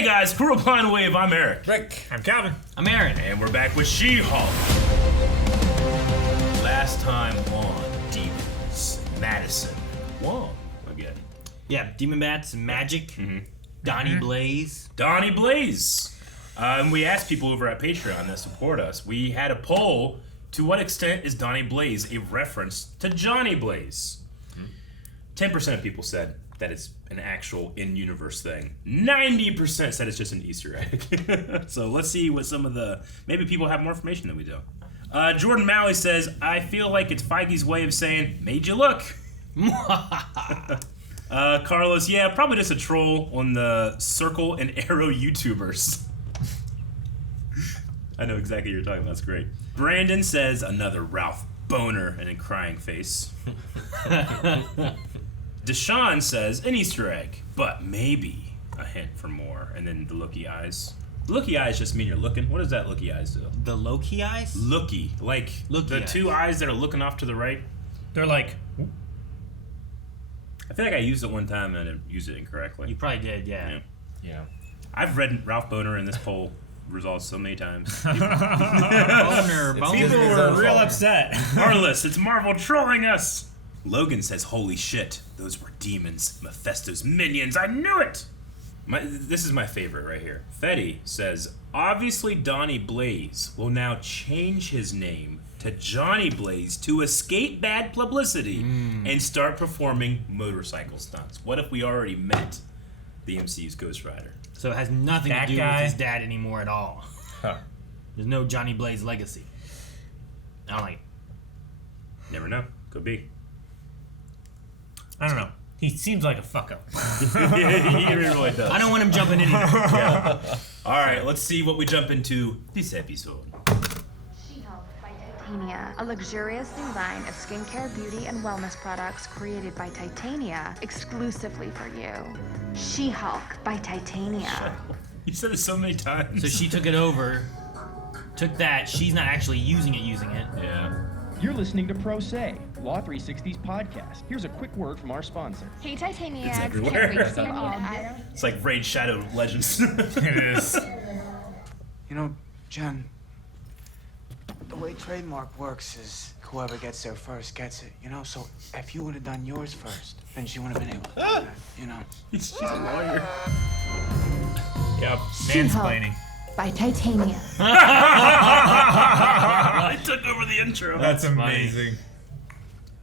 Hey guys, Crew Pine Wave, I'm Eric. Rick. I'm Calvin. I'm Aaron. And we're back with She-Hulk. Last time on Demons, Madison won again. Yeah, Demon Bats, Magic, Donnie Blaze. Donnie Blaze. And we asked people over at Patreon that support us. We had a poll. To what extent is Donnie Blaze a reference to Johnny Blaze? 10% of people said that it's an actual in-universe thing. 90% said it's just an Easter egg. So let's see what some of the... Maybe people have more information than we do. Jordan Malley says, I feel like it's Feige's way of saying, made you look. Carlos, yeah, probably just a troll on the Circle and Arrow YouTubers. I know exactly what you're talking about. That's great. Brandon says, another Ralph Boner, and a crying face. Deshaun says, an Easter egg, but maybe a hint for more. And then the looky eyes. Looky eyes just mean you're looking. What does that looky eyes do? The Loki eyes? Looky. Like Looky the eyes. two eyes that are looking off to the right. They're like, I feel like I used it one time and I used it incorrectly. You probably did, yeah. yeah. I've read Ralph Boner in this poll results so many times. Boner. People were real upset. Marvelous, it's Marvel trolling us. Logan says, holy shit, those were demons. Mephisto's minions, I knew it! This is my favorite right here. Fetty says, obviously Donnie Blaze will now change his name to Johnny Blaze to escape bad publicity and start performing motorcycle stunts. What if we already met the MCU's Ghost Rider? So it has nothing That to do guy? with his dad anymore at all. Huh. There's no Johnny Blaze legacy. I don't like it. Never know. Could be. I don't know. He seems like a fuck up. He really does. I don't want him jumping in here. Yeah. All right, let's see what we jump into this episode. She-Hulk by Titania, a luxurious new line of skincare, beauty, and wellness products created by Titania exclusively for you. She-Hulk by Titania. You said it so many times. So she took it over, took that, she's not actually using it. Yeah. You're listening to Pro Se, Law 360's podcast. Here's a quick word from our sponsor. Hey Titania, It's can't everywhere. wait to see you all. It's like Raid Shadow Legends. It is. You know, Jen, the way trademark works is whoever gets there first gets it, you know? So if you would have done yours first, then she would have been able to do that, you know? She's a lawyer. Yep. She-Hulk Mansplaining. by Titania. I took over the intro. That's amazing.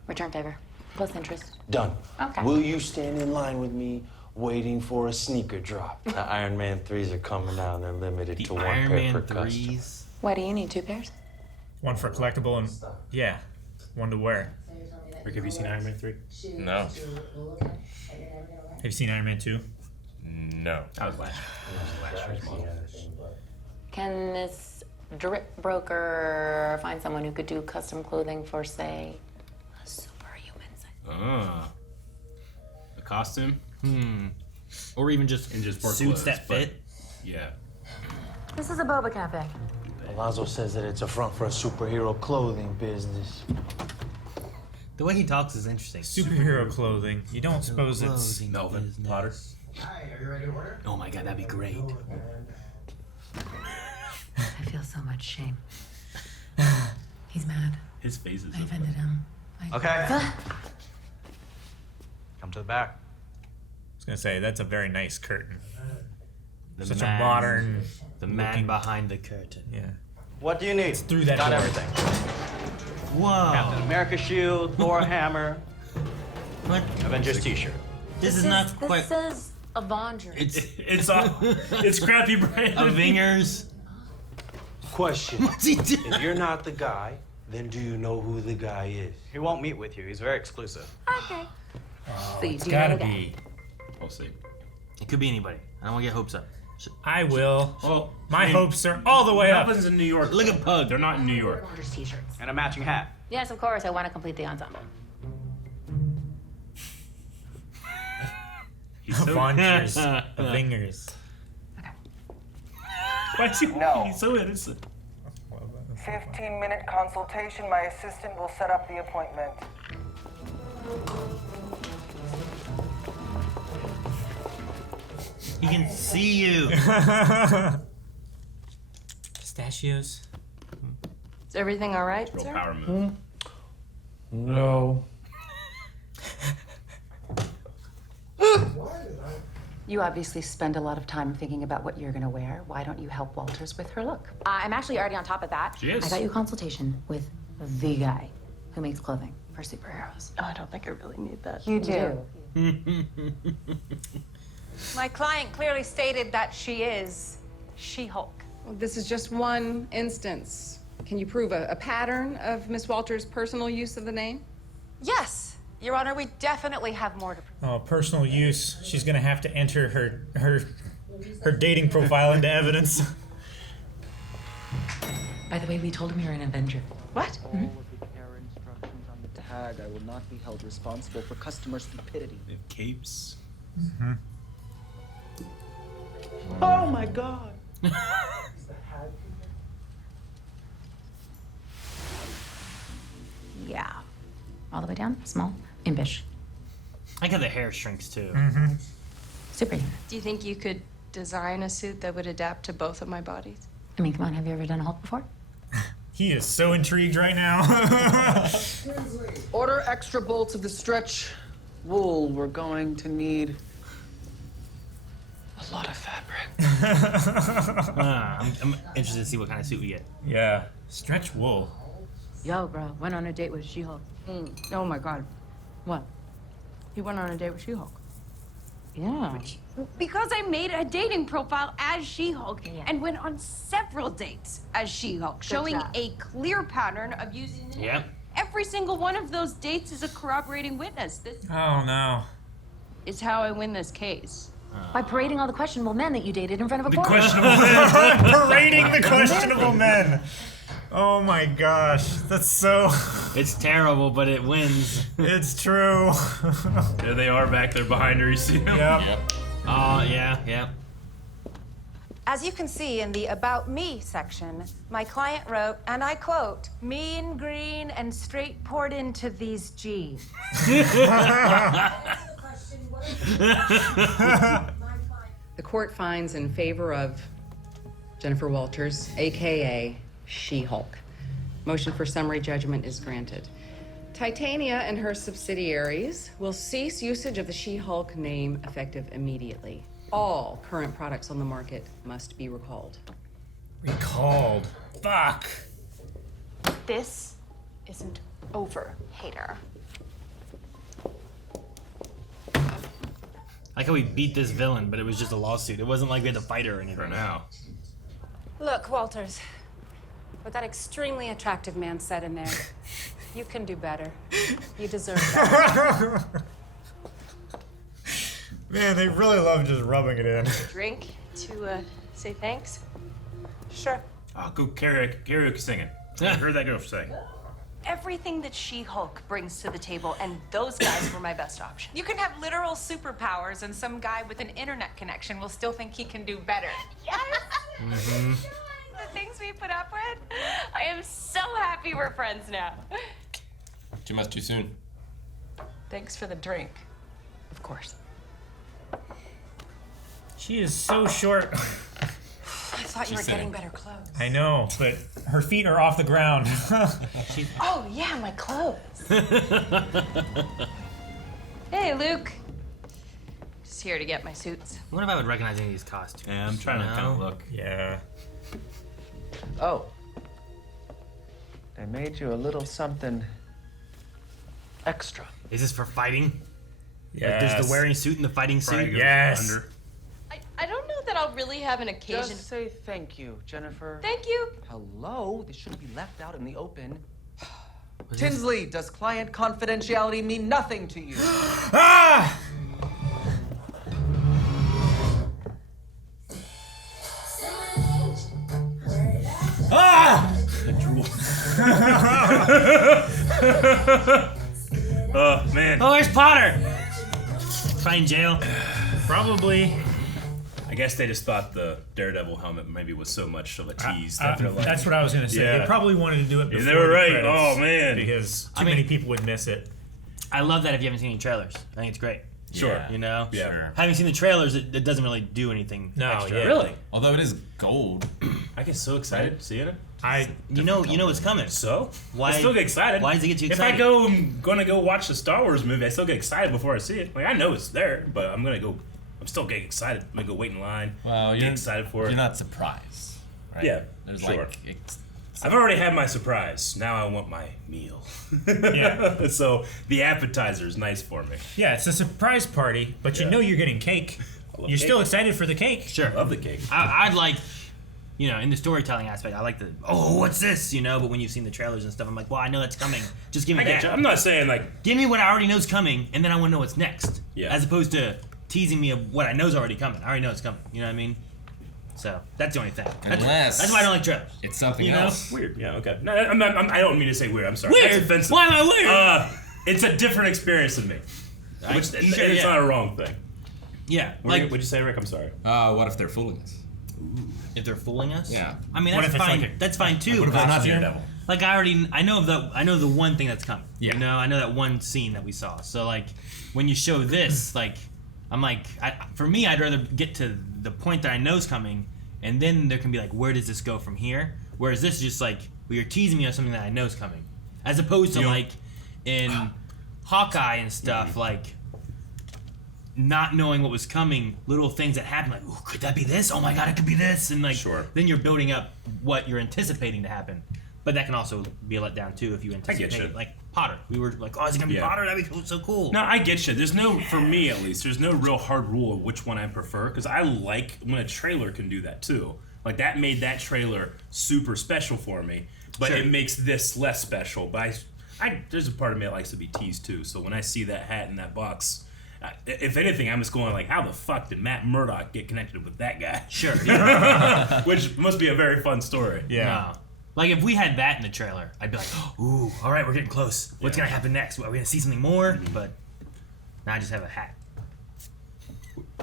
Return favor. Plus interest. Done. Okay. Will you stand in line with me waiting for a sneaker drop? The Iron Man 3s are coming out and they're limited The to one Iron pair Man per customer. 3s. Why do you need 2 pairs? One for collectible and, yeah, one to wear. Rick, have you seen Iron Man 3? No. Have you seen Iron Man 2? No. That was last year's model. Can this drip broker find someone who could do custom clothing for, say, a superhuman size? A costume? Or even just, And just work suits clothes, that but- fit. Yeah. This is a boba cafe. Alonzo says that it's a front for a superhero clothing business. The way he talks is interesting. Superhero clothing. You don't suppose it's... Clothing Melvin business. Potter. Hi, are you ready to order? Oh my god, that'd be great. I feel so much shame. He's mad. His face is I offended him. Okay. Come to the back. I was going to say, that's a very nice curtain. The Such man, a modern... The man looking- behind the curtain. Yeah. What do you need? through that Got door. everything. Whoa. Captain America shield, Thor hammer, What? Avengers t-shirt. This is not quite... says Avengers. It's It's crappy Brandon. Vingers. Question. What's he doing? If you're not the guy, then do you know who the guy is? He won't meet with you. He's very exclusive. Okay. Oh, So you it's do gotta know that. be. We'll see. It could be anybody. I don't want to get hopes up. I will. Well, My hopes are all the way up. Happens in New York. Look at Pug. They're not in New York. T-shirts. And a matching hat. Yes, of course. I want to complete the ensemble. He's so... Avengers. Avengers. Why is he No. He's so innocent. 15-minute consultation. My assistant will set up the appointment. He can see you. Pistachios. Is everything all right, Real sir? power move. No. You obviously spend a lot of time thinking about what you're gonna wear. Why don't you help Walters with her look? I'm actually already on top of that. She is. I got you a consultation with the guy who makes clothing for superheroes. Oh, I don't think I really need that. You do. My client clearly stated that she is She-Hulk. This is just one instance. Can you prove a pattern of Miss Walters' personal use of the name? Yes, Your Honor, we definitely have more to prove. Oh, personal use. She's gonna have to enter her dating profile into evidence. By the way, we told him you're an Avenger. What? Mm-hmm. Instructions on the tag. I will not be held responsible for customer stupidity. They have capes. Mm-hmm. Oh my god! Yeah. All the way down, small, impish. I like how the hair shrinks too. Mm-hmm. Superhuman. Do you think you could design a suit that would adapt to both of my bodies? I mean, come on, have you ever done a Hulk before? He is so intrigued right now. Order extra bolts of the stretch wool. We're going to need a lot of fabric. I'm interested to see what kind of suit we get. Yeah. Stretch wool. Yo, bro, went on a date with She-Hulk. Oh my God. What? He went on a date with She-Hulk. Yeah. Because I made a dating profile as She-Hulk and went on several dates as She-Hulk, showing job. a clear pattern of using the Yeah. Every single one of those dates is a corroborating witness. This Oh no. Is how I win this case. By parading all the questionable men that you dated in front of a The court. questionable men. Parading the questionable men. Oh my gosh, that's so. It's terrible, but it wins. It's true. There they are back there behind her. You see them? Yep. Oh, yeah. As you can see in the About Me section, my client wrote, and I quote, "Mean, green, and straight poured into these G's." The court finds in favor of Jennifer Walters, AKA She-Hulk. Motion for summary judgment is granted. Titania and her subsidiaries will cease usage of the She-Hulk name effective immediately. All current products on the market must be recalled. Recalled. Fuck. This isn't over, hater. I like how we beat this villain, but it was just a lawsuit. It wasn't like we had to fight her or anything. For now. Look, Walters, what that extremely attractive man said in there, you can do better. You deserve better. Man, they really love just rubbing it in. Drink to say thanks? Sure. Oh, go karaoke singing. I heard that girl sing. Everything that She-Hulk brings to the table, and those guys were my best option. You can have literal superpowers, and some guy with an internet connection will still think he can do better. Yes! Mm-hmm. The things we put up with, I am so happy we're friends now. Too much too soon. Thanks for the drink. Of course. She is so short. I thought you were getting better clothes. I know, but her feet are off the ground. Oh, yeah, my clothes. Hey, Luke. Just here to get my suits. I wonder if I would recognize any of these costumes. Yeah, I'm trying to kind of No? look. Yeah. Oh. They made you a little something extra. Is this for fighting? Yes. Like there's the wearing suit and the fighting suit? Yes. Under. I don't know that I'll really have an occasion. Just say thank you, Jennifer. Thank you. Hello? This shouldn't be left out in the open. Was this- Tinsley, does client confidentiality mean nothing to you? Ah! Ah! The drool. Oh, man. Oh, there's Potter! Probably in jail. Probably. I guess they just thought the Daredevil helmet maybe was so much of a tease that they're like. That's what I was gonna say. Yeah. They probably wanted to do it before they were the right. credits Oh, man. because too I mean- many people would miss it. I love that if you haven't seen any trailers. I think it's great. Sure. You know? Yeah. Sure. Having seen the trailers, it doesn't really do anything extra. Really? Although it is gold. I get so excited seeing it. You know what's coming. So? Why? I still get excited. Why does it get you If excited? I'm gonna go watch the Star Wars movie, I still get excited before I see it. Like I know it's there, but I'm still getting excited. I'm gonna go wait in line. Well, get excited for it. You're not surprised, right? Yeah, There's sure. like I've already had my surprise. Now I want my meal. Yeah. So the appetizer is nice for me. Yeah, it's a surprise party, but you know you're getting cake. You're still excited for the cake. Sure. I love the cake. I'd like, in the storytelling aspect, I like what's this, But when you've seen the trailers and stuff, I'm like, well, I know that's coming. Just give me I get that. you. I'm not saying like Give me what I already know is coming, and then I want to know what's next. Yeah. As opposed to teasing me of what I know is already coming. I already know it's coming. You know what I mean? So that's the only thing. That's why I don't like trailers. It's something else. Weird. Yeah. Okay. No, I don't mean to say weird. I'm sorry. Weird? That's offensive. Why am I weird? It's a different experience than me. Which it's not a wrong thing. Yeah. What'd you say, Rick? I'm sorry. What if they're fooling us? If they're fooling us? Yeah. I mean, What that's if it's fine. like That's fine too. What if it's not Costume? Daredevil? Like I know the one thing that's coming. Yeah. I know that one scene that we saw. So like when you show this, like I'm like for me I'd rather get to the point that I know's coming, and then there can be like, where does this go from here? Whereas this is just like, well, you're teasing me on something that I know's coming, as opposed to like in Hawkeye and stuff, like not knowing what was coming, little things that happen, like, ooh, could that be this? Oh my god, it could be this, and like then you're building up what you're anticipating to happen. But that can also be a letdown too if you anticipate it. Like Potter, we were like, oh, is it gonna be Potter? That'd be so cool. No, I get you. There's no, for me at least, there's no real hard rule of which one I prefer, because I like when a trailer can do that too. Like that made that trailer super special for me, but it makes this less special. But there's a part of me that likes to be teased too. So when I see that hat in that box, if anything, I'm just going like, how the fuck did Matt Murdock get connected with that guy? Sure. Which must be a very fun story. Yeah. No. Like if we had that in the trailer, I'd be like, ooh, all right, we're getting close. What's gonna happen next? Are we gonna see something more? But now I just have a hat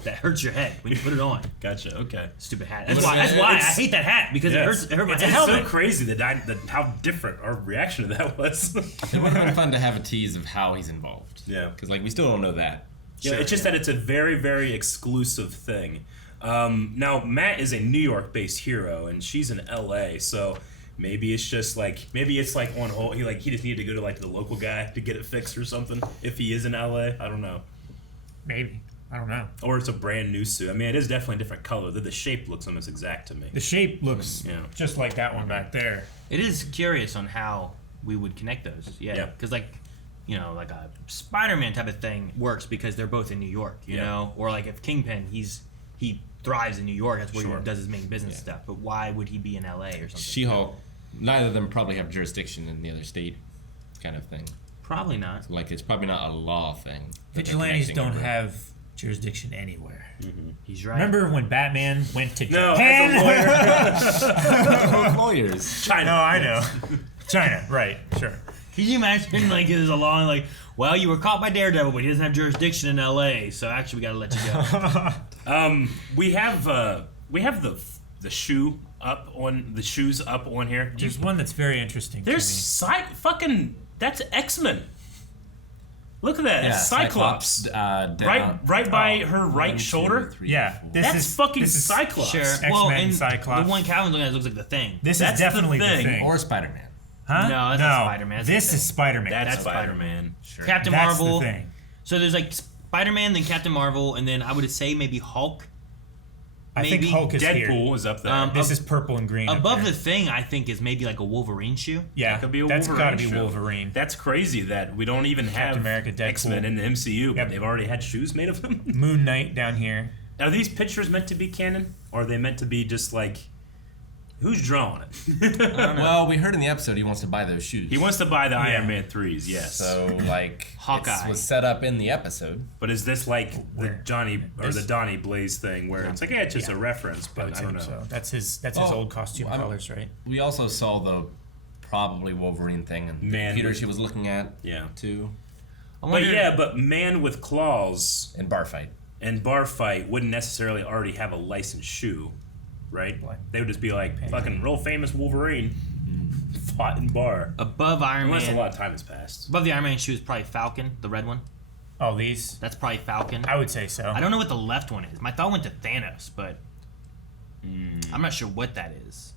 that hurts your head when you put it on. Gotcha. Okay. Stupid hat. That's why I hate that hat, because it hurts. It hurt my head. It's so crazy that how different our reaction to that was. It would have been fun to have a tease of how he's involved. Yeah. Because we still don't know that. Yeah, it's just that it's a very, very exclusive thing. Now, Matt is a New York-based hero, and she's in L.A., so maybe it's like on hold. He just needed to go to like the local guy to get it fixed or something. If he is in L.A., I don't know. Maybe. I don't know. Or it's a brand new suit. I mean, it is definitely a different color. The shape looks almost exact to me. The shape looks just like that one back there. It is curious on how we would connect those. Yeah. Because like a Spider-Man type of thing works because they're both in New York, you know? Or like if Kingpin, he thrives in New York, that's where he does his main business stuff. But why would he be in LA or something? She-Hulk, neither of them probably have jurisdiction in the other state kind of thing. Probably not. Like it's probably not a law thing. Vigilantes don't have jurisdiction anywhere. Mm-hmm. He's right. Remember when Batman went to No, Japan? as a lawyer. Lawyers. China. No, I know. China, right, sure. Can you imagine, like, there's a law, like, well, you were caught by Daredevil, but he doesn't have jurisdiction in L.A., so actually we gotta let you go. We have the shoe up on the shoes up on here. There's one that's very interesting. There's that's X-Men. Look at that, Yeah, it's Cyclops. Right by her right shoulder. That's fucking Cyclops. Sure. X-Men, Well, and Cyclops. the one Calvin's looking at looks like the Thing. This That's is definitely the thing. Or Spider-Man. Huh? No, that's not Spider-Man. That's This the is Spider-Man. That's Spider-Man. Sure. Captain That's Marvel. the thing. So there's like Spider-Man, then Captain Marvel, and then I would say maybe Hulk. I think Hulk is here. Deadpool is up there. This is purple and green. Above up the there. Thing, I think, is maybe like a Wolverine shoe. Yeah, That could be a that's Wolverine got to be shoe. Wolverine. That's crazy that we don't even have America, Deadpool. X-Men in the MCU, but they've already had shoes made of them. Moon Knight down here. Are these pictures meant to be canon, or are they meant to be just like, who's drawing it? Well, we heard in the episode he wants to buy those shoes. He wants to buy the Iron Man 3s, yes. So, like, Hawkeye it was set up in the episode. But is this like the Donnie Blaze thing where it's like, yeah, it's just a reference, but I don't know. So that's his old costume colors, right? We also saw the probably Wolverine thing and the computer she was looking at, too. But man with claws and bar fight. And bar fight wouldn't necessarily already have a licensed shoe, right? They would just be like fucking real famous Wolverine fought in bar. Above Iron Unless Man. a lot of time has passed. Above the Iron Man shoe is probably Falcon, the red one. Oh, these? That's probably Falcon. I would say so. I don't know what the left one is. My thought went to Thanos, but I'm not sure what that is.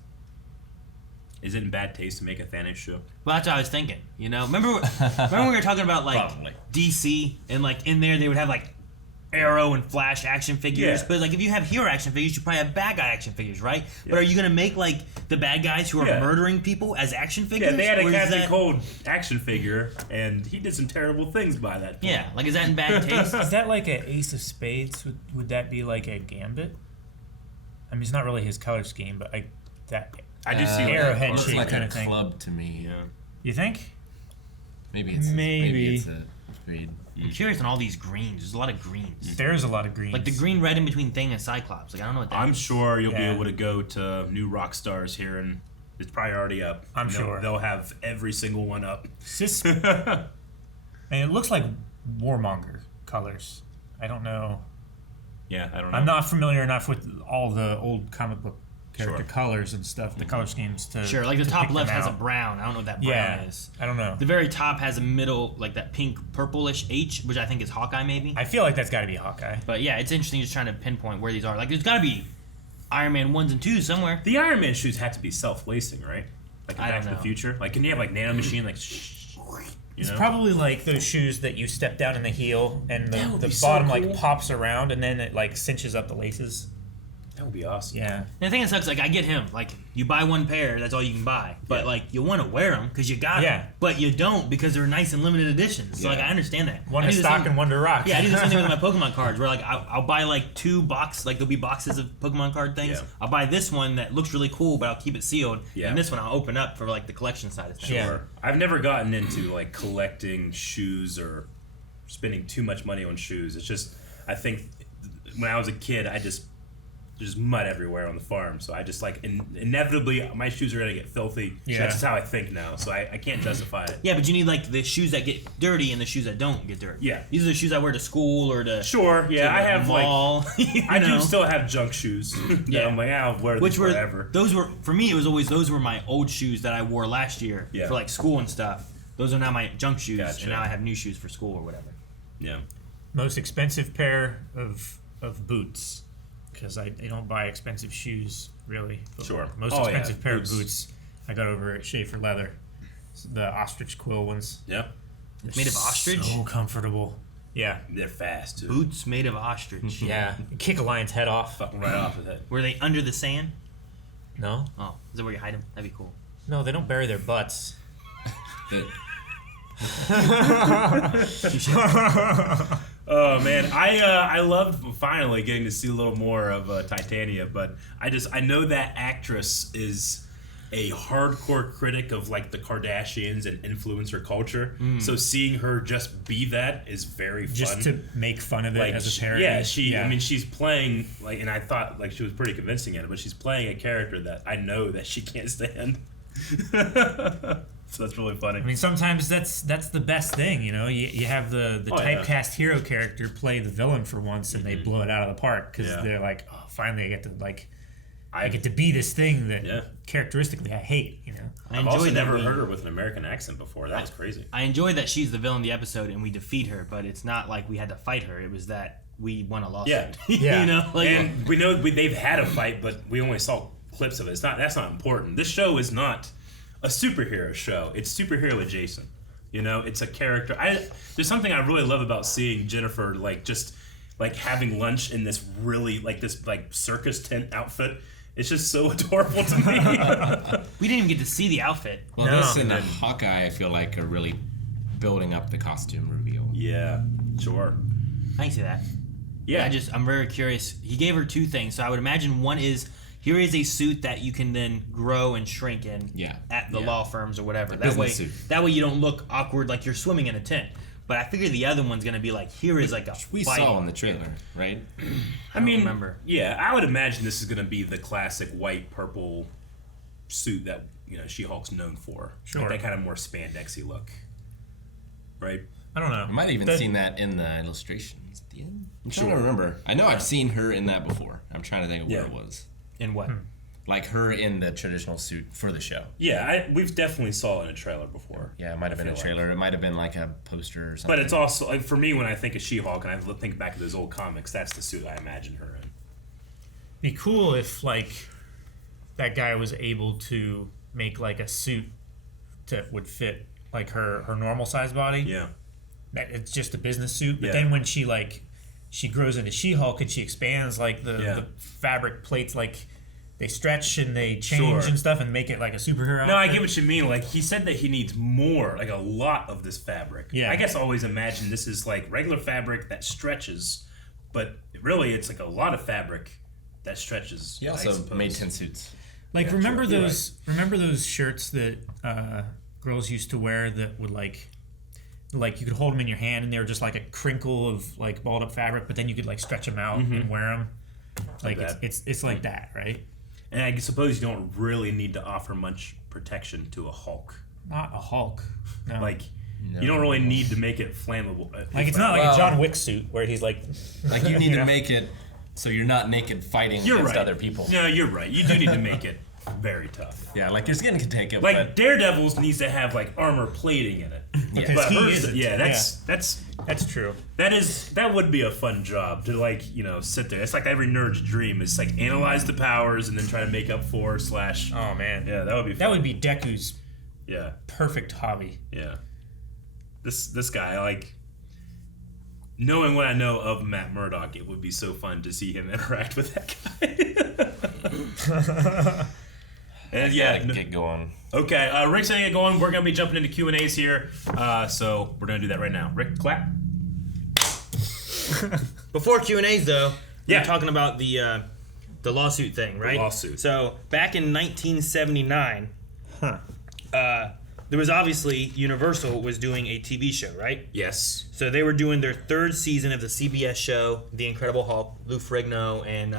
Is it in bad taste to make a Thanos shoe? Well, that's what I was thinking. You know, remember when we were talking about like DC and like in there they would have like Arrow and Flash action figures, but like if you have hero action figures, you probably have bad guy action figures, right? But are you gonna make like the bad guys who are murdering people as action figures? Yeah, they had a Or is Captain that- Cold action figure, and he did some terrible things by that point. Yeah, like is that in bad taste? Is that like an Ace of Spades? Would that be like a Gambit? I mean, it's not really his color scheme, but I do see arrowhead looks shape like kind a of thing. club to me. Yeah. You think? Maybe it's Maybe. it's a spade. I'm curious on all these greens. There's a lot of greens. There's a lot of greens. Like the green red in between Thing and Cyclops. Like I don't know what that I'm is. sure you'll be able to go to New Rock Stars here, and it's probably already up. I'm sure. They'll have every single one up. And it looks like Warmonger colors. I don't know. Yeah, I don't know. I'm not familiar enough with all the old comic book character Sure. colors and stuff, the color schemes to Sure, like the to top pick left them has a out. brown. I don't know what that brown Yeah, is. I don't know. The very top has a middle, like that pink purplish H, which I think is Hawkeye maybe. I feel like that's got to be Hawkeye. But yeah, it's interesting just trying to pinpoint where these are. Like there's got to be Iron Man 1s and 2s somewhere. The Iron Man shoes have to be self-lacing, right? Like in I Back don't to the know. Future. Like, can you have like nanomachine, like, It's probably like those shoes that you step down in the heel and That would the be so bottom cool. like pops around and then it like cinches up the laces. That would be awesome. Yeah. And the thing that sucks, like I get him. Like you buy one pair, that's all you can buy. But like you want to wear them because you got them. Yeah. But you don't because they're nice and limited editions. So like I understand that. One I to do the stock same- and one to rock. Yeah, I do the same thing with my Pokemon cards. Where like I'll buy like like there'll be boxes of Pokemon card things. Yeah. I'll buy this one that looks really cool, but I'll keep it sealed. Yeah. And this one I'll open up for like the collection side of things. Sure. I've never gotten into like collecting shoes or spending too much money on shoes. It's just, I think when I was a kid, there's mud everywhere on the farm. So I just like, inevitably my shoes are going to get filthy. Yeah. That's just how I think now. So I can't justify it. Yeah, but you need like the shoes that get dirty and the shoes that don't get dirty. Yeah. These are the shoes I wear to school or to Sure, yeah, to I the have mall, like, you I do know? still have junk shoes. Yeah. I'm like, I'll wear Which these were forever. those were for me. It was always those were my old shoes that I wore last year Yeah. for like school and stuff. Those are now my junk shoes, Gotcha. and now I have new shoes for school or whatever. Yeah. Most expensive pair of boots, because I don't buy expensive shoes really. Sure. Most Oh, yeah, expensive pair boots. of boots I got over at Schaefer Leather, the ostrich quill ones. Yeah. They're Made of ostrich? So comfortable. Yeah. They're fast too. Boots made of ostrich. Yeah. You kick a lion's head off. Fucking right off his head. Were they under the sand? No. Oh, is that where you hide them? That'd be cool. No, they don't bury their butts. Oh man, I loved finally getting to see a little more of Titania, but I know that actress is a hardcore critic of like the Kardashians and influencer culture. So seeing her just be that is very fun. Just to make fun of it Like, as a parody. Yeah, I mean, she's playing like, and I thought like she was pretty convincing in it, but she's playing a character that I know that she can't stand. So that's really funny. I mean, sometimes that's the best thing, you know. You have the Oh, yeah. typecast hero character play the villain for once, and they blow it out of the park because Yeah. they're like, oh, finally I get to be this thing that characteristically I hate, you know. I I've enjoyed also that never we- heard her with an American accent before. That was crazy. I enjoyed that she's the villain of the episode and we defeat her, but it's not like we had to fight her. It was that we won a lawsuit. Yeah, Yeah. You know, like and we know they've had a fight, but we only saw clips of it. That's not important. This show is not a superhero show. It's superhero adjacent. You know, it's a character. There's something I really love about seeing Jennifer like just like having lunch in this really like this like circus tent outfit. It's just so adorable to me. we didn't even get to see the outfit. Well, this and Hawkeye, I feel like, are really building up the costume reveal. Yeah, sure. I can see that. Yeah. I'm very curious. He gave her two things, so I would imagine one is here is a suit that you can then grow and shrink in at the law firms or whatever. That way, that way you don't look awkward like you're swimming in a tent. But I figure the other one's gonna be like here is like a we fight. saw in the trailer, right? I mean, remember. Yeah, I would imagine this is going to be the classic white purple suit that She-Hulk's known for. Sure. Like that kind of more spandexy look, right? I don't know. I might have even seen that in the illustrations at the end. I'm trying to remember. I know I've seen her in that before. I'm trying to think of where it was. In what? like her in the traditional suit for the show. Yeah, we've definitely saw it in a trailer before. Yeah, it might have been a trailer. It might have been like a poster or something. But it's also, like, for me, when I think of She-Hulk and I think back to those old comics, that's the suit I imagine her in. Be cool if, like, that guy was able to make, like, a suit that would fit, like, her normal size body. Yeah. It's just a business suit. But Yeah. then when she grows into She-Hulk and she expands, like, the fabric plates, like, they stretch and they change and stuff and make it like a superhero No, I outfit. get what you mean. Like, he said that he needs more, like a lot of this fabric. Yeah. I guess I always imagine this is like regular fabric that stretches, but really it's like a lot of fabric that stretches. He also made 10 suits. Like, Yeah, remember true. You're those shirts that girls used to wear that would like you could hold them in your hand and they were just like a crinkle of like balled up fabric, but then you could like stretch them out and wear them. Like that. it's like that, right? And I suppose you don't really need to offer much protection to a Hulk. Not a Hulk. No. Like, you don't really need to make it flammable. Like, it's not like a John Wick suit where he's like... Like, you need to make it so you're not naked fighting against other people. No, you're right. You do need to make it very tough. Yeah, like your skin can take it. Like, but Daredevil's needs to have, like, armor plating in it. Because But he hers- isn't. Yeah, that's true. That would be a fun job to, like, you know, sit there. It's like every nerd's dream is like analyze the powers and then try to make up for / Oh man, yeah, that would be fun. That would be Deku's perfect hobby. Yeah. This guy, like, knowing what I know of Matt Murdock, it would be so fun to see him interact with that guy. And yeah, get going. Okay, Rick's gonna get going. We're gonna be jumping into Q&As here, so we're gonna do that right now. Rick, clap. Before Q&As, though, Yeah. we're talking about the lawsuit thing, right? The lawsuit. So, back in 1979, there was obviously Universal was doing a TV show, right? Yes. So they were doing their third season of the CBS show, The Incredible Hulk, Lou Ferrigno, and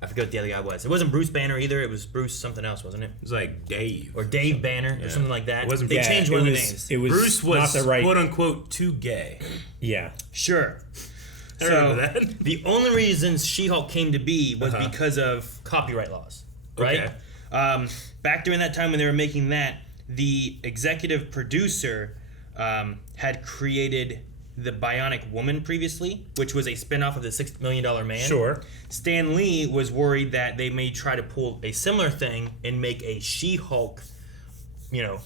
I forget what the other guy was. It wasn't Bruce Banner either. It was Bruce something else, wasn't it? It was like Dave. Or Dave Banner, or something like that. It wasn't. They changed one of the names. It was Bruce was not the right... quote unquote too gay. Yeah. Sure. I So remember that. the only reason She-Hulk came to be was because of copyright laws, right? Okay. Back during that time when they were making that, the executive producer had created the Bionic Woman previously, which was a spinoff of the $6 Million Man. Sure. Stan Lee was worried that they may try to pull a similar thing and make a She-Hulk, you know,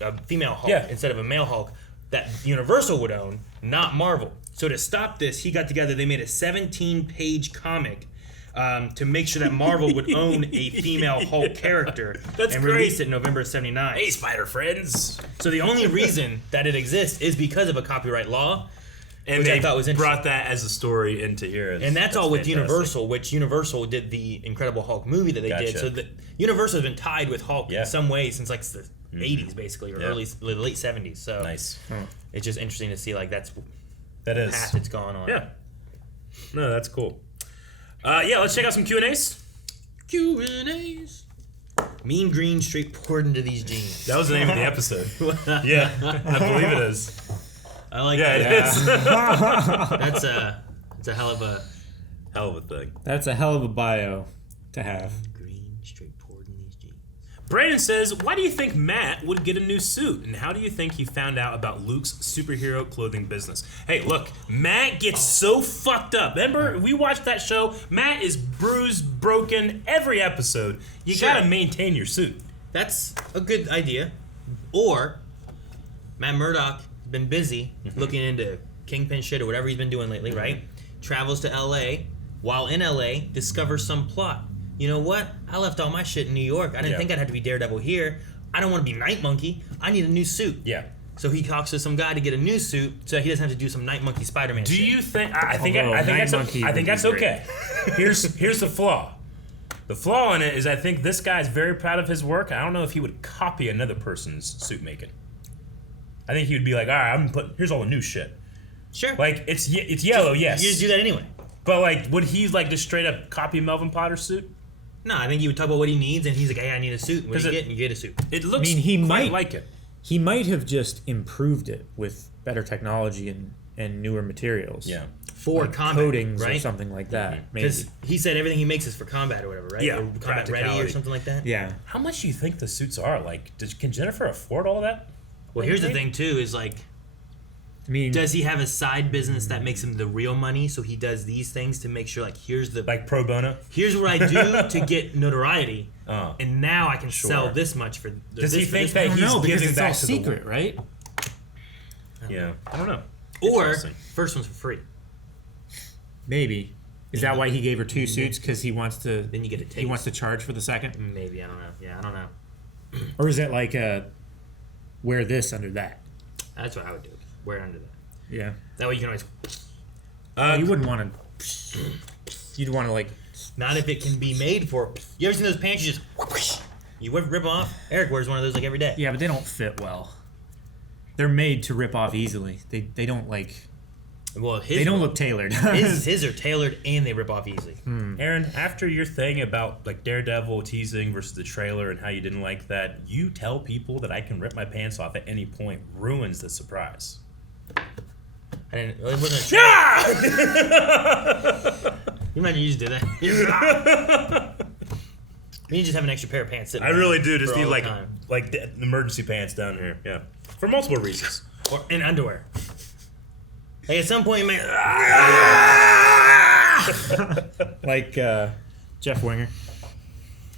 a female Hulk instead of a male Hulk that Universal would own, not Marvel. So to stop this, he got together, they made a 17-page comic to make sure that Marvel would own a female Hulk character That's and great. release it in November of 79. Hey, Spider Friends. So the only reason that it exists is because of a copyright law, And which they I thought was interesting. brought that as a story into here. And that's all with fantastic. Universal, which Universal did the Incredible Hulk movie that they did. Gotcha. So the Universal has been tied with Hulk in some way since like the 80s basically, or late 70s. So Nice. it's just interesting to see like that is. path it's gone on. Yeah. No, that's cool. Yeah, let's check out some Q&As. Q&As. Mean Green straight poured into these jeans. That was the name of the episode. Yeah, I believe it is. I like Yeah, that. it is. That's a hell of a thing. That's a hell of a bio to have. Green straight poured in these jeans. Brandon says, why do you think Matt would get a new suit? And how do you think he found out about Luke's superhero clothing business? Hey, look, Matt gets so fucked up. Remember, we watched that show. Matt is bruised, broken every episode. You gotta maintain your suit. That's a good idea. Or Matt Murdock has been busy looking into Kingpin shit or whatever he's been doing lately, right? Travels to LA. While in LA, discovers some plot. You know what? I left all my shit in New York. I didn't think I'd have to be Daredevil here. I don't want to be Night Monkey. I need a new suit. Yeah. So he talks to some guy to get a new suit so he doesn't have to do some Night Monkey Spider-Man shit. Do you think... I think that's okay. Here's the flaw. The flaw in it is I think this guy's very proud of his work. I don't know if he would copy another person's suit making. I think he would be like, all right, here's all the new shit. Sure. Like, it's yellow, yes. You just do that anyway. But, like, would he, like, just straight up copy Melvin Potter's suit? No, I think he would talk about what he needs, and he's like, hey, I need a suit. What do you get? And you get a suit. It looks he quite might like it. He might have just improved it with better technology and and newer materials. Yeah. For like combat, coatings or right? something like that. Because he said everything he makes is for combat or whatever, right? Yeah, Or combat ready or something like that. Yeah. How much do you think the suits are? Like, can Jennifer afford all that? Well, here's the thing too: is like, I mean, does he have a side business that makes him the real money? So he does these things to make sure, like, here's the like pro bono. Here's what I do to get notoriety, and now I can sell this much for. Does he think that that he's giving it's back all to secret, the right? Yeah, I don't know. Or Interesting. first one's for free. Maybe. Is that why he gave her 2 suits? Because he wants to. Then you get a taste. He wants to charge for the second. Maybe, I don't know. Yeah, I don't know. Or is it like wear this under that? That's what I would do. Wear it under that. Yeah. That way you can always. You wouldn't want to. You'd want to like. Not if it can be made for. You ever seen those pants? You just. You rip them off. Eric wears one of those like every day. Yeah, but they don't fit well. They're made to rip off easily. They don't like. Well, they don't look tailored. his are tailored and they rip off easily. Aaron, after your thing about like Daredevil teasing versus the trailer and how you didn't like that, you tell people that I can rip my pants off at any point ruins the surprise. I didn't. It wasn't a trailer. You imagine you just did that. You just have an extra pair of pants sitting I really do just for need all like time. the emergency pants down here. Yeah, for multiple reasons. Or in underwear. Like at some point you might. Like Jeff Winger.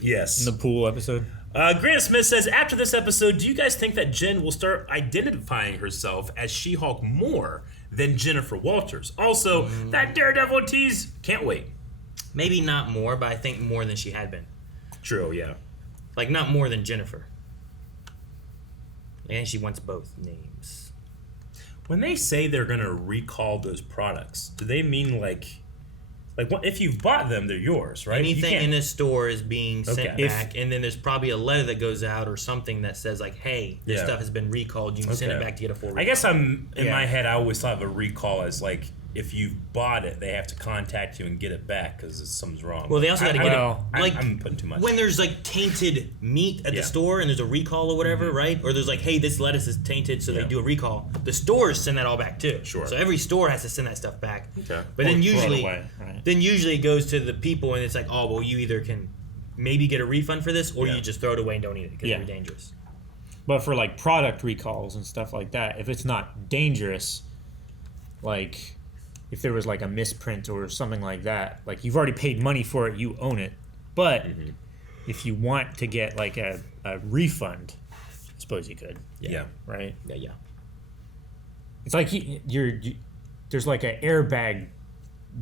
Yes. In the pool episode. Grant Smith says, after this episode, do you guys think that Jen will start identifying herself as She-Hulk more than Jennifer Walters? Also, that Daredevil tease, can't wait. Maybe not more, but I think more than she had been. True, yeah. Like not more than Jennifer. And she wants both names. When they say they're gonna recall those products, do they mean like what, if you've bought them, they're yours, right? Anything in this store is being sent Okay. back, and then there's probably a letter that goes out or something that says like, "Hey, this Yeah. stuff has been recalled. You can send it Okay. back to get a full recall." I guess I'm in my head. I always thought of a recall as like if you've bought it, they have to contact you and get it back because something's wrong. Well, they also got to get it. Like I'm putting too much. when there's like tainted meat at the store and there's a recall or whatever, right? Or there's like, hey, this lettuce is tainted, so they do a recall. The stores send that all back too. Sure. So every store has to send that stuff back. Okay. But Or then throw it usually, away, right. it goes to the people, and it's like, oh, well, you either can maybe get a refund for this, or you just throw it away and don't eat it because Yeah. you're dangerous. But for like product recalls and stuff like that, if it's not dangerous, like if there was like a misprint or something like that, like you've already paid money for it, you own it. But if you want to get like a refund, I suppose you could. Yeah. Right? Yeah. It's like there's like an airbag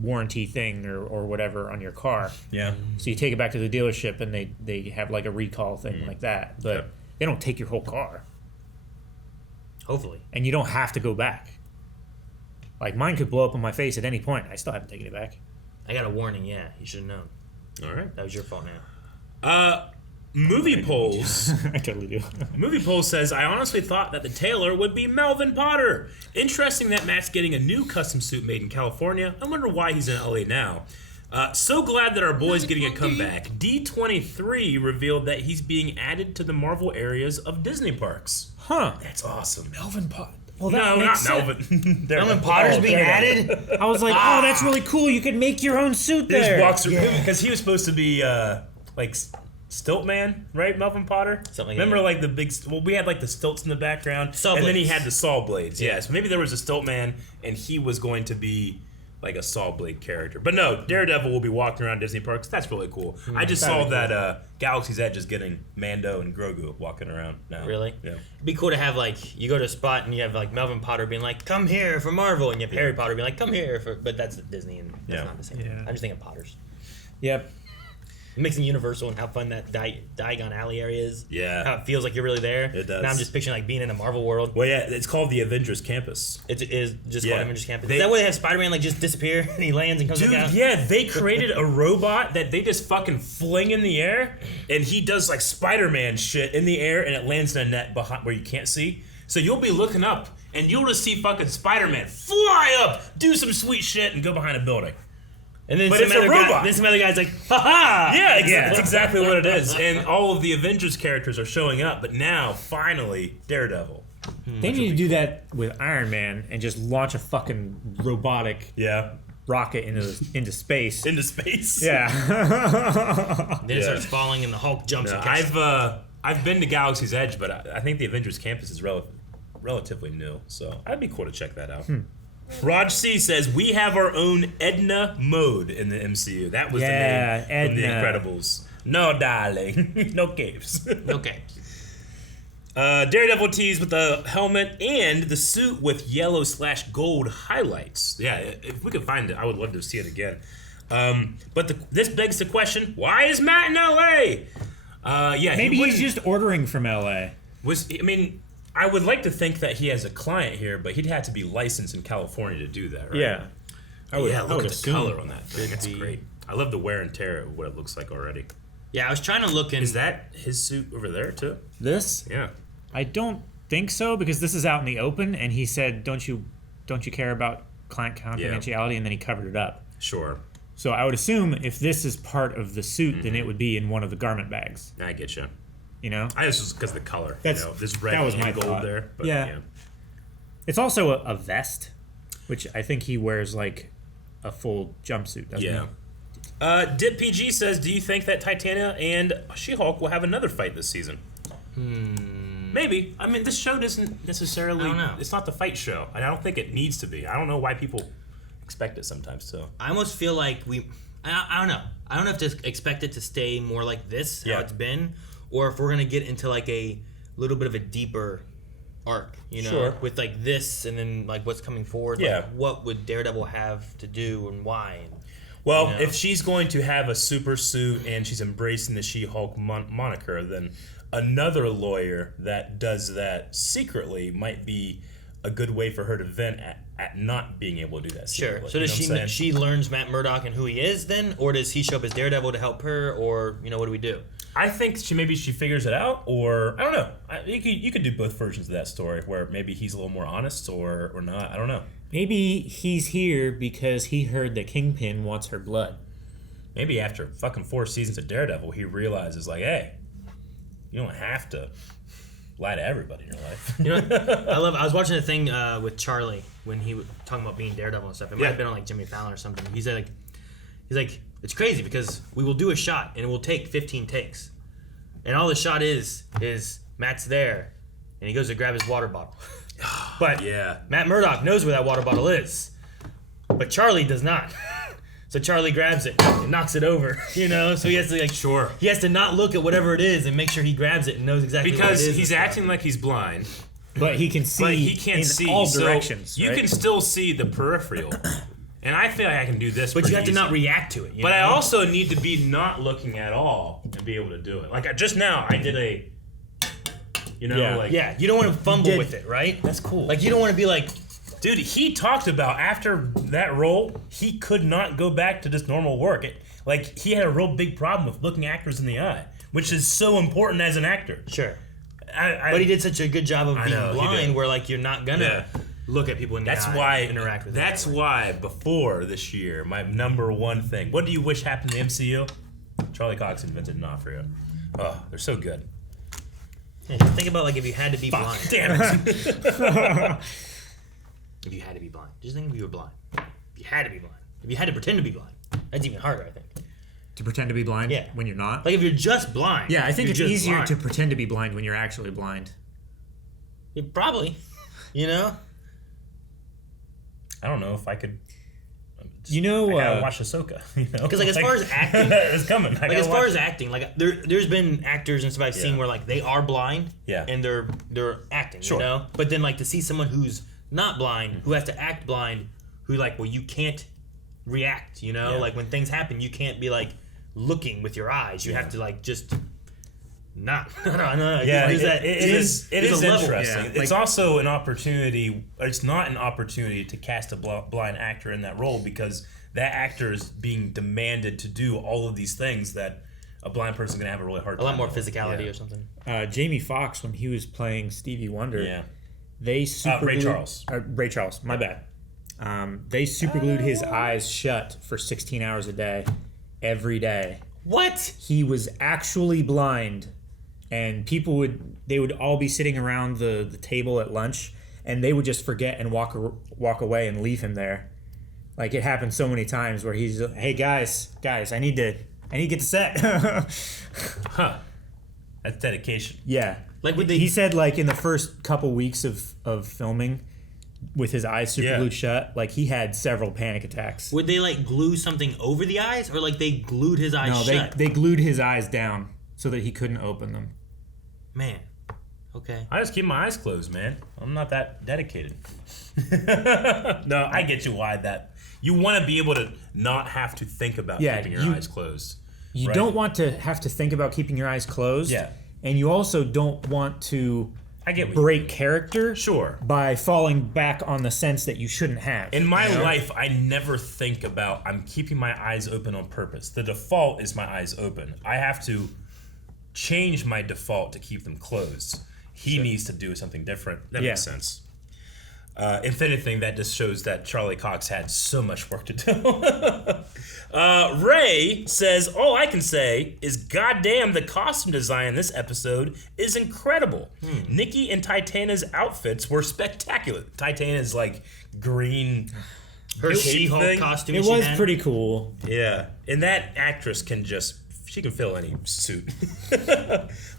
warranty thing or whatever on your car. Yeah. So you take it back to the dealership and they have like a recall thing like that. But they don't take your whole car. Hopefully. And you don't have to go back. Like mine could blow up on my face at any point. I still haven't taken it back. I got a warning. Yeah, you should have known. All right. That was your fault now. Movie polls. I totally do. Movie polls says, I honestly thought that the tailor would be Melvin Potter. Interesting that Matt's getting a new custom suit made in California. I wonder why he's in LA now. So glad that our boy's getting a comeback. D23 revealed that he's being added to the Marvel areas of Disney parks. Huh. That's awesome. Melvin Potter. Well, that no, not makes sense. Melvin. Melvin Potter's being added? I was like, oh, that's really cool. You could make your own suit He just there. walks through because he was supposed to be like Stilt Man, right? Melvin Potter. Something. Remember, like the big. Well, we had like the stilts in the background, Saw and then he blades. had the saw blades. Yeah. Yeah, so maybe there was a Stilt Man, and he was going to be like a saw blade character. But no, Daredevil will be walking around Disney parks. That's really cool. I just that'd saw be that Galaxy's Edge is getting Mando and Grogu walking around now. Really? Yeah. It'd be cool to have like you go to a spot and you have like Melvin Potter being like, "Come here for Marvel," and you have Harry Potter being like, "Come here for," but that's Disney and that's not the same. Yeah. I'm just thinking Potters. Yep. Mixing Universal and how fun that Diagon Alley area is. Yeah. How it feels like you're really there. It does. Now I'm just picturing like being in a Marvel world. Well, yeah, it's called the Avengers Campus. It is just Yeah. called Avengers Campus. They- Is that where they have Spider-Man like just disappear and he lands and comes Dude, back out? yeah, they created a robot that they just fucking fling in the air, and he does like Spider-Man shit in the air, and it lands in a net behind where you can't see. So you'll be looking up, and you'll just see fucking Spider-Man fly up, do some sweet shit, and go behind a building. And then But some it's a other robot. guy, then some other guy's like, "Ha ha!" Yeah, that's exactly what it is. And all of the Avengers characters are showing up, but now, finally, Daredevil. They need to do that with Iron Man and just launch a fucking robotic rocket into space. Into space? Yeah. Then it starts falling and the Hulk jumps and catches I've been to Galaxy's Edge, but I think the Avengers campus is relatively new, so that'd be cool to check that out. Raj C says, we have our own Edna mode in the MCU. That was the name from The Incredibles. No, darling. No capes. No capes. Daredevil tease with the helmet and the suit with yellow/gold highlights. Yeah, if we could find it, I would love to see it again. But this begs the question, why is Matt in LA? Maybe he's just ordering from LA. I would like to think that he has a client here, but he'd have to be licensed in California to do that, right? Yeah. Look at the color on that thing. It's great. I love the wear and tear of what it looks like already. Yeah, I was trying to look in. Is that his suit over there, too? This? Yeah. I don't think so, because this is out in the open, and he said, don't you care about client confidentiality, and then he covered it up. Sure. So I would assume if this is part of the suit, then it would be in one of the garment bags. I get you. You know? I just was because of the color. This red that was and my gold thought. there. But, yeah. It's also a vest, which I think he wears like a full jumpsuit, doesn't he? Dip PG says, do you think that Titania and She-Hulk will have another fight this season? Maybe. I mean, this show doesn't necessarily... I don't know. It's not the fight show. And I don't think it needs to be. I don't know why people expect it sometimes, so... I almost feel like I don't know. I don't know if to expect it to stay more like this, how it's been, or if we're going to get into like a little bit of a deeper arc, you know? Sure. With like this and then like what's coming forward. Yeah. Like, what would Daredevil have to do and why? Well, You know? if she's going to have a super suit and she's embracing the She-Hulk moniker, then another lawyer that does that secretly might be a good way for her to vent at not being able to do that Sure. secretly. So does You know what I'm she learns Matt Murdock and who he is then, or does he show up as Daredevil to help her, or what do we do? I think she figures it out, or I don't know. You could do both versions of that story, where maybe he's a little more honest, or not. I don't know. Maybe he's here because he heard that Kingpin wants her blood. Maybe after fucking 4 seasons of Daredevil, he realizes like, hey, you don't have to lie to everybody in your life. You know, I was watching a thing with Charlie when he was talking about being Daredevil and stuff. It might have been on like Jimmy Fallon or something. He's like, it's crazy because we will do a shot and it will take 15 takes, and all the shot is Matt's there, and he goes to grab his water bottle. But Matt Murdock knows where that water bottle is, but Charlie does not. So Charlie grabs it and knocks it over, So he has to he has to not look at whatever it is and make sure he grabs it and knows exactly what it is. Because he's acting like he's blind, but he can see. But he can't in see all so directions. You right? can still see the peripheral, and I feel like I can do this. But you have to easy. not react to it. But I also need to be not looking at all and be able to do it. Like just now, I did a. You don't want to fumble with it, right? That's cool. Like you don't want to be like. Dude, he talked about after that role, he could not go back to just normal work. He had a real big problem with looking actors in the eye, which is so important as an actor. Sure. But he did such a good job of being blind where, you're not going to look at people in the eye and interact with them. That's why, before this year, my number one thing, what do you wish happened in the MCU? Charlie Cox invented D'Onofrio. Oh, they're so good. Yeah, just think about, if you had to be blind. Damn it. If you had to be blind. Just think if you were blind. If you had to be blind. If you had to pretend to be blind. That's even harder, I think. To pretend to be blind when you're not? Like if you're just blind. Yeah, I think it's easier blind. to pretend to be blind when you're actually blind. Yeah, probably. I don't know if I could... I gotta watch Ahsoka. Because as far as acting... it's coming. As far as acting, there's been actors and stuff I've seen where they are blind and they're acting, But then to see someone who's not blind, who has to act blind, who you can't react, when things happen, you can't be looking with your eyes. You have to just not. I don't know. Yeah, it is interesting. Yeah. It's also an opportunity. It's not an opportunity to cast a blind actor in that role because that actor is being demanded to do all of these things that a blind person is going to have a really hard time. A lot more physicality or something. Jamie Foxx, when he was playing Stevie Wonder, they Ray Charles. Ray Charles, my bad. They superglued his eyes shut for 16 hours a day, every day. What? He was actually blind, and they would all be sitting around the table at lunch, and they would just forget and walk away and leave him there. Like, it happened so many times where he's, hey guys, I need to get to set. Huh. That's dedication. Yeah. Like he said, like, in the first couple weeks of filming, with his eyes super glued shut, like, he had several panic attacks. Would they like glue something over the eyes, or like they glued his eyes shut? They glued his eyes down so that he couldn't open them. Man. Okay. I just keep my eyes closed, man. I'm not that dedicated. No, I get you why that. You want to be able to not have to think about keeping your eyes closed. You right? don't want to have to think about keeping your eyes closed. Yeah. And you also don't want to break character by falling back on the sense that you shouldn't have. In my life, I never think about I'm keeping my eyes open on purpose. The default is my eyes open. I have to change my default to keep them closed. He needs to do something different. That makes sense. If anything, that just shows that Charlie Cox had so much work to do. Ray says, all I can say is, goddamn, the costume design in this episode is incredible. Nikki and Titania's outfits were spectacular. Titania's, like, green... Her sheep She-Hulk thing. costume. It was pretty cool. Yeah. And that actress can she can fill any suit.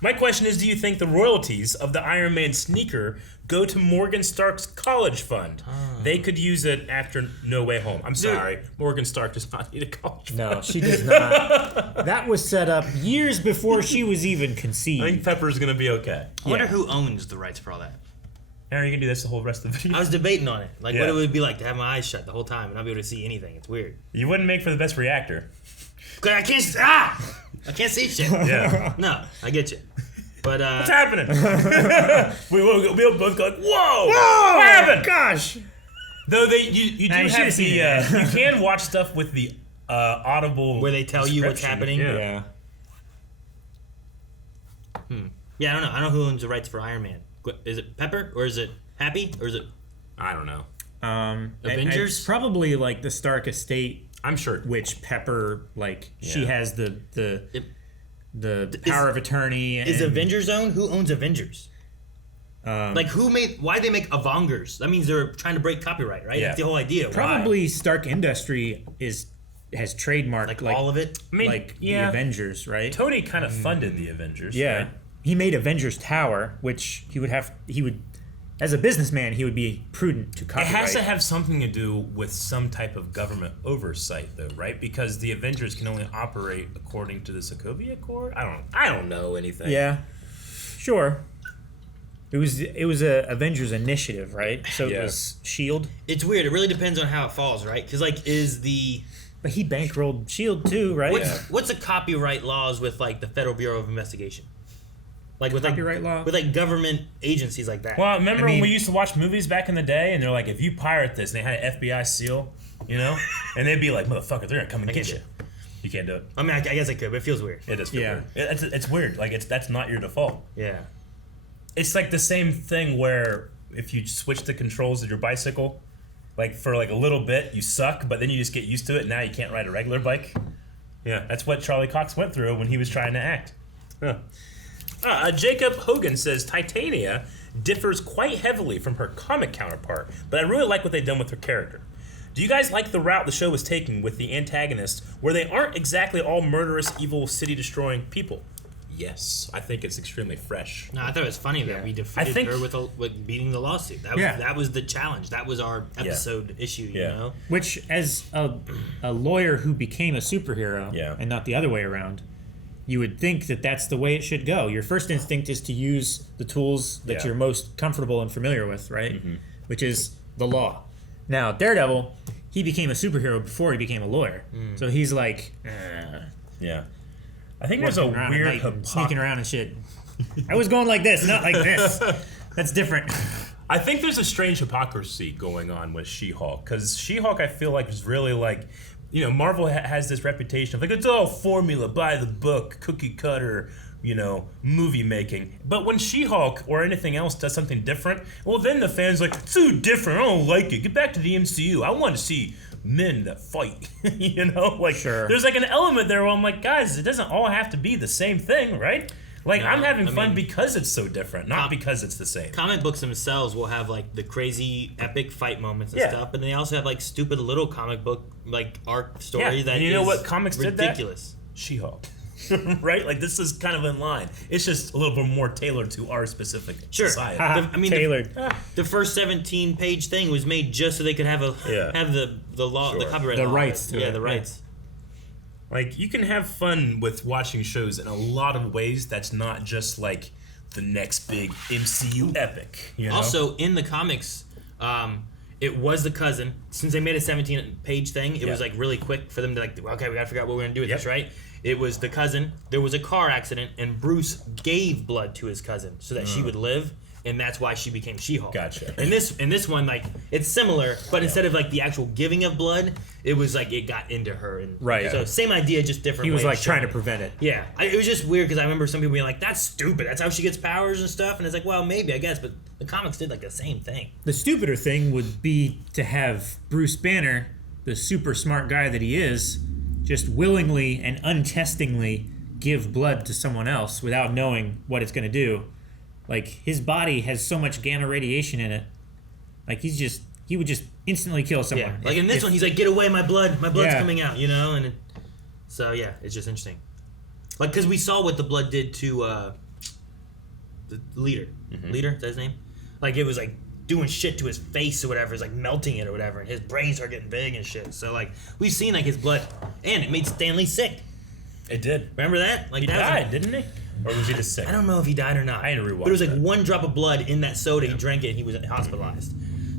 My question is, do you think the royalties of the Iron Man sneaker go to Morgan Stark's college fund? They could use it after No Way Home. I'm sorry. Morgan Stark does not need a college fund. No, she does not. That was set up years before she was even conceived. I think Pepper's going to be okay. I wonder who owns the rights for all that. Aaron, you can do this the whole rest of the video. I was debating on it. Like, what it would be like to have my eyes shut the whole time and not be able to see anything. It's weird. You wouldn't make for the best reactor. I can't see shit. Yeah. No, I get you. But what's happening? we'll both go like, whoa! What happened? Gosh. Though you do have the you can watch stuff with the audible where they tell you what's happening. Yeah. Yeah, I don't know. I don't know who owns the rights for Iron Man. Is it Pepper or is it Happy or is it? I don't know. Avengers? It's probably like the Stark estate. I'm sure. Which Pepper, like, she has the power of attorney. Is Avengers owned? Who owns Avengers? Like, why'd they make Avengers? That means they're trying to break copyright, right? Yeah. That's the whole idea. Probably Stark Industry has trademarked like all of it. I mean, like the Avengers, right? Tony kind of funded the Avengers. Yeah, right? he made Avengers Tower, which he would as a businessman, he would be prudent to copyright. It has to have something to do with some type of government oversight, though, right? Because the Avengers can only operate according to the Sokovia Accord. I don't know anything. Yeah, sure. It was a Avengers initiative, right? So it was S.H.I.E.L.D. It's weird. It really depends on how it falls, right? Because like, But he bankrolled S.H.I.E.L.D. too, right? What's the copyright laws with like the Federal Bureau of Investigation? Like with copyright law? With like government agencies like that. Well, remember when we used to watch movies back in the day, and they're like, if you pirate this, and they had an FBI seal, you know, and they'd be like, motherfucker, they're gonna come and get you. You can't do it. I mean, I guess I could, but it feels weird. It does feel weird. It's weird. Like that's not your default. Yeah. It's like the same thing where if you switch the controls of your bicycle, like for like a little bit, you suck, but then you just get used to it, and now you can't ride a regular bike. Yeah, that's what Charlie Cox went through when he was trying to act. Huh. Jacob Hogan says Titania differs quite heavily from her comic counterpart, but I really like what they've done with her character. Do you guys like the route the show was taking with the antagonists, where they aren't exactly all murderous, evil, city-destroying people? Yes, I think it's extremely fresh. No, I thought it was funny that we defeated her with beating the lawsuit. That was the challenge. That was our episode issue, you know? Which, as a lawyer who became a superhero, and not the other way around, you would think that that's the way it should go. Your first instinct is to use the tools that you're most comfortable and familiar with, right? Mm-hmm. Which is the law. Now, Daredevil, he became a superhero before he became a lawyer. So he's like... Yeah. I think there's a weird sneaking around and shit. I was going like this, not like this. That's different. I think there's a strange hypocrisy going on with She-Hulk, because She-Hulk, I feel like, is really like, you know, Marvel has this reputation of like, it's all formula, by the book, cookie cutter, you know, movie making. But when She-Hulk or anything else does something different, well, then the fans are like, it's too different, I don't like it, get back to the MCU, I want to see men that fight. You know, like, there's like an element there where I'm like, guys, it doesn't all have to be the same thing, right? Like, No, I'm having I fun mean- because it's so different, not because it's the same. Comic books themselves will have like the crazy epic fight moments and Yeah. stuff, but they also have like stupid little comic book like arc story Yeah, that and you know is what comics did that? ridiculous. She-Hulk. Right? Like, this is kind of in line. It's just a little bit more tailored to our specific Sure. society. The first 17-page thing was made just so they could have the law, the copyright, The law. rights to yeah, it. the rights. Like, you can have fun with watching shows in a lot of ways that's not just like the next big MCU epic. You know? Also, in the comics, it was the cousin. Since they made a 17-page thing, it was like really quick for them to like, okay, we gotta figure out what we're gonna do with this, right? It was the cousin. There was a car accident, and Bruce gave blood to his cousin so that she would live, and that's why she became She-Hulk. Gotcha. In this one, like it's similar, but instead of like the actual giving of blood, it was like it got into her. And Right. So same idea, just different. He was way like of trying to showing it. prevent it. Yeah, it was just weird because I remember some people being like, "That's stupid. That's how she gets powers and stuff." And it's like, well, maybe I guess, but the comics did like the same thing. The stupider thing would be to have Bruce Banner, the super smart guy that he is, just willingly and untestingly give blood to someone else without knowing what it's going to do. Like, his body has so much gamma radiation in it. Like, he would just instantly kill someone. Yeah, like in this one, he's like, "Get away, my blood's Yeah. coming out," you know, and so yeah, it's just interesting. Like, because we saw what the blood did to the leader. Leader, is that his name? Like, it was like doing shit to his face or whatever. It's like melting it or whatever, and his brains are getting big and shit. So like, we've seen like his blood, and it made Stanley sick. It did. Remember that? Like He that died, didn't he? Or was he just sick? I don't know if he died or not. I didn't rewatch But it was like that. one drop of blood in that soda. He drank it, and he was hospitalized.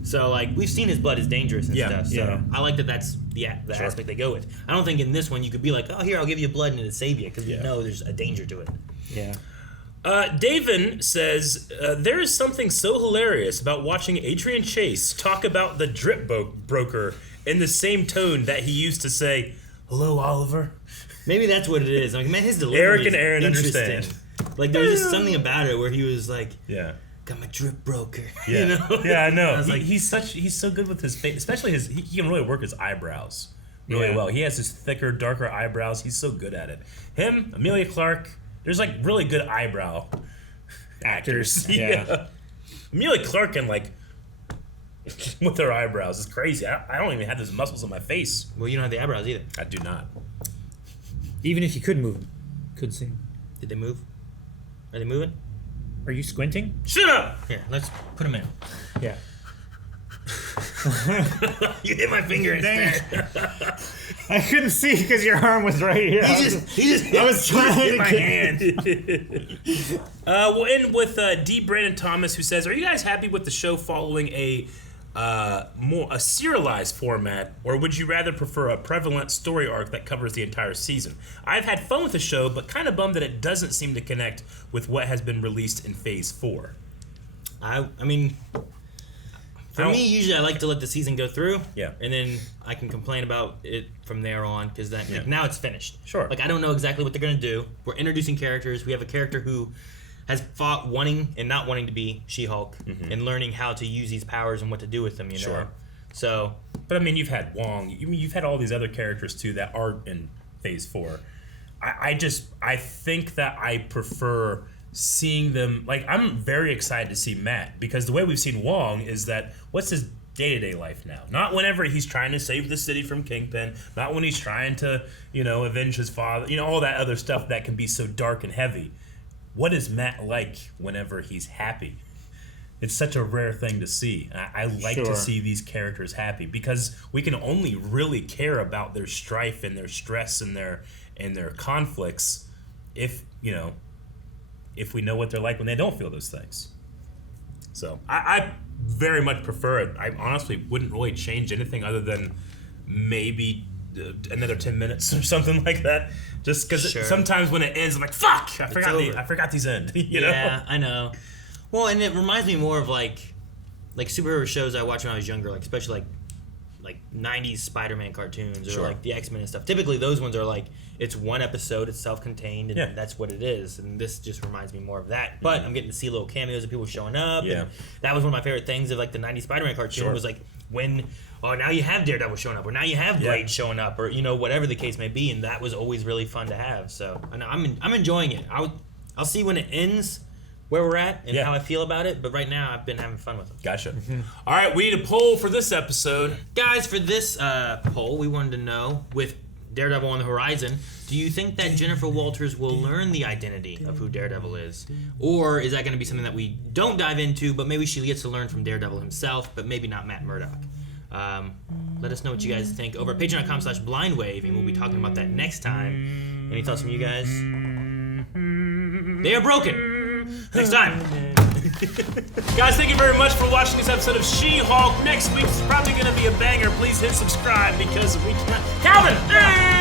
So like, we've seen his blood is dangerous and stuff. So yeah. I like that. That's the aspect they go with. I don't think in this one you could be like, "Oh, here, I'll give you blood and it'll save you," because we know there's a danger to it. Yeah. Davin says, there is something so hilarious about watching Adrian Chase talk about the drip broker in the same tone that he used to say, "Hello, Oliver." Maybe that's what it is. Like, man, his delivery Eric is and Aaron interesting. understand. Like, there was just something about it where he was like, Yeah. "Got my drip broker." Yeah, You know? yeah, I know. I was like, He's so good with his face, especially he can really work his eyebrows really Yeah. well. He has his thicker, darker eyebrows. He's so good at it. Him, Amelia Clark. There's like really good eyebrow actors. Yeah. Amelia Clark can like with her eyebrows. It's crazy. I don't even have those muscles on my face. well, you don't have the eyebrows either. I do not. Even if you could move them, could see 'em. Did they move? Are they moving? Are you squinting? Shut up! Here, let's put them in. Yeah. You hit my finger instead. I couldn't see because your arm was right here. He just I was trying Hit to my get hand. We'll end with D. Brandon Thomas, who says, "Are you guys happy with the show following a serialized format, or would you rather prefer a prevalent story arc that covers the entire season? I've had fun with the show, but kind of bummed that it doesn't seem to connect with what has been released in Phase 4. I mean, for I don't- me, usually I like to let the season go through. Yeah. And then I can complain about it from there on because like, Yeah. now it's finished. Sure. Like, I don't know exactly what they're gonna do. We're introducing characters. We have a character who has fought wanting and not wanting to be She-Hulk and learning how to use these powers and what to do with them. You know. Sure. So. But I mean, you've had Wong. You've had all these other characters too that aren't in Phase 4. I think that I prefer seeing them. Like, I'm very excited to see Matt because the way we've seen Wong is that what's his day-to-day life now? Not whenever he's trying to save the city from Kingpin. Not when he's trying to, avenge his father. All that other stuff that can be so dark and heavy. What is Matt like whenever he's happy? It's such a rare thing to see. I like to see these characters happy because we can only really care about their strife and their stress and their conflicts if we know what they're like when they don't feel those things. So I very much prefer it. I honestly wouldn't really change anything other than maybe another 10 minutes or something like that. Just because sometimes when it ends, I'm like, fuck! I forgot these end. Yeah, I know. Well, and it reminds me more of like superhero shows I watched when I was younger, like especially like 90s Spider-Man cartoons or like the X-Men and stuff. Typically, those ones are like it's one episode, it's self-contained, and that's what it is. And this just reminds me more of that. But I'm getting to see little cameos of people showing up. Yeah. And that was one of my favorite things of like the 90s Spider-Man cartoon was like when now you have Daredevil showing up, or now you have Blade showing up, or whatever the case may be, and that was always really fun to have. So I'm enjoying it. I'll see when it ends where we're at and how I feel about it. But right now, I've been having fun with it. Gotcha. All right, we need a poll for this episode. Guys, for this poll, we wanted to know, with Daredevil on the horizon, do you think that Jennifer Walters will learn the identity of who Daredevil is? Or is that going to be something that we don't dive into, but maybe she gets to learn from Daredevil himself, but maybe not Matt Murdock? Let us know what you guys think over at patreon.com/blindwave, and we'll be talking about that next time. Any thoughts from you guys? They are broken. Next time. Guys, thank you very much for watching this episode of She-Hulk. Next week is probably going to be a banger. Please hit subscribe because we can't... Calvin!